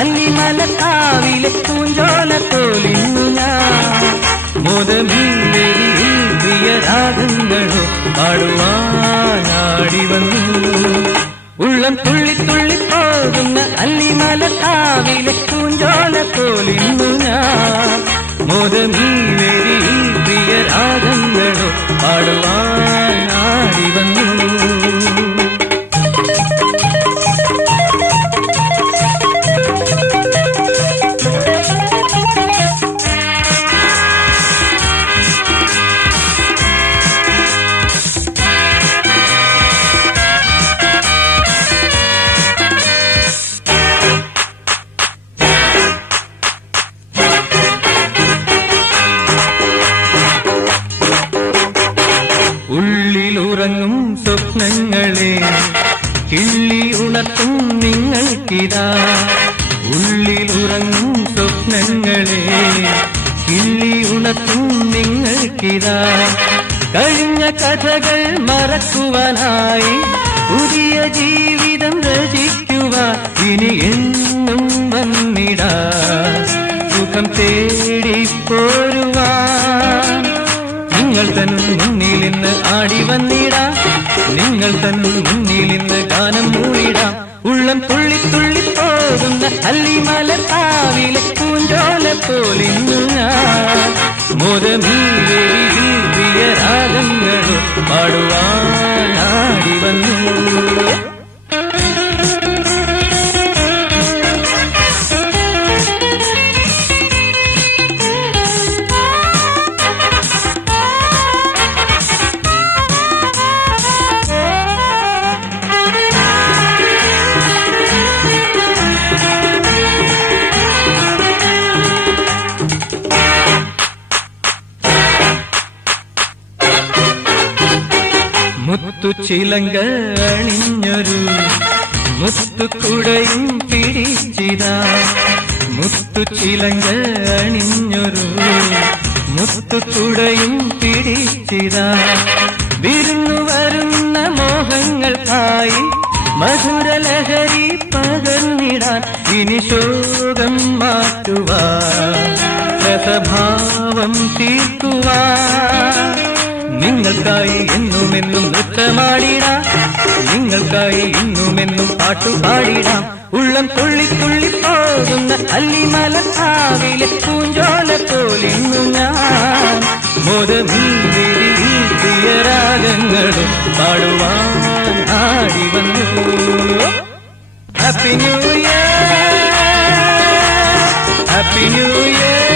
അല്ലിമലക്കാവിലെ പൂഞ്ചോല പോലിന്നു ഞാൻ മോദമീവേദിയിൽ പ്രിയരാഗങ്ങളോ പാടുവാനാടി വന്നു. ഉള്ളം തുള്ളി തുള്ളി പോകുന്ന അല്ലിമലക്കാവിലെ പൂഞ്ചോല പോലിന്നു ഞാൻ മോദമീവേദിയിൽ പ്രിയരാഗങ്ങളോ പാടുവാനാടി വന്നു. ഉള്ളിലുറങ്ങും സ്വപ്നങ്ങളെ കിള്ളി ഉണർത്തും നിങ്ങൾക്കിതാ. ഉള്ളിലുറങ്ങും സ്വപ്നങ്ങളെ കിള്ളി ഉണർത്തും നിങ്ങൾക്കിതാ. കഴിഞ്ഞ കഥകൾ മറക്കുവാനായി പുതിയ ജീവിതം രചിക്കുവാൻ ഇനി എന്നും വന്നിടാ. സുഖം തേടിപ്പോരുവാൻ നിങ്ങൾ തൻ മുന്നിൽ ഇന്ന് ആടി വന്നിടാം. നിങ്ങൾ തൻ മുന്നിൽ ഇന്ന് ഗാനം മൂളിടാം. ഉള്ളം തുള്ളി തുള്ളി പോകുന്ന അല്ലിമലക്കാവിലെ പൂഞ്ചോല പോലിന്നു ഞാൻ മോദമീവേദിയിൽ പ്രിയരാഗങ്ങളോ പാടുവാനാടി വന്നു. മുത്തുച്ചിലങ്ക അണിഞ്ഞൊരു മുത്തുക്കുടയും പിടിച്ചിതാ. മുത്തുച്ചിലങ്ക അണിഞ്ഞൊരു മുത്തുക്കുടയും പിടിച്ചിതാ. വിരുന്നു വരുന്ന മോഹങ്ങൾക്കായി മധുരലഹരി പകർന്നിടാൻ ഇനി ശോകം മാറ്റുവാൻ രസഭാവം തീർക്കുവാൻ നിങ്ങൾക്കായി എന്നുമെന്നും നൃത്തമാടിടാം. നിങ്ങൾക്കായി എന്നുമെന്നും പാട്ടുപാടിടാം. ഉള്ളം തുള്ളി തുള്ളി പോകുന്ന അല്ലിമലക്കാവിലെ പൂഞ്ചോല പോലിന്നു ഞാൻ മോദമീവേദിയിൽ പ്രിയരാഗങ്ങളും പാടുവാൻ ആടി വന്നു. Happy new year, happy new year.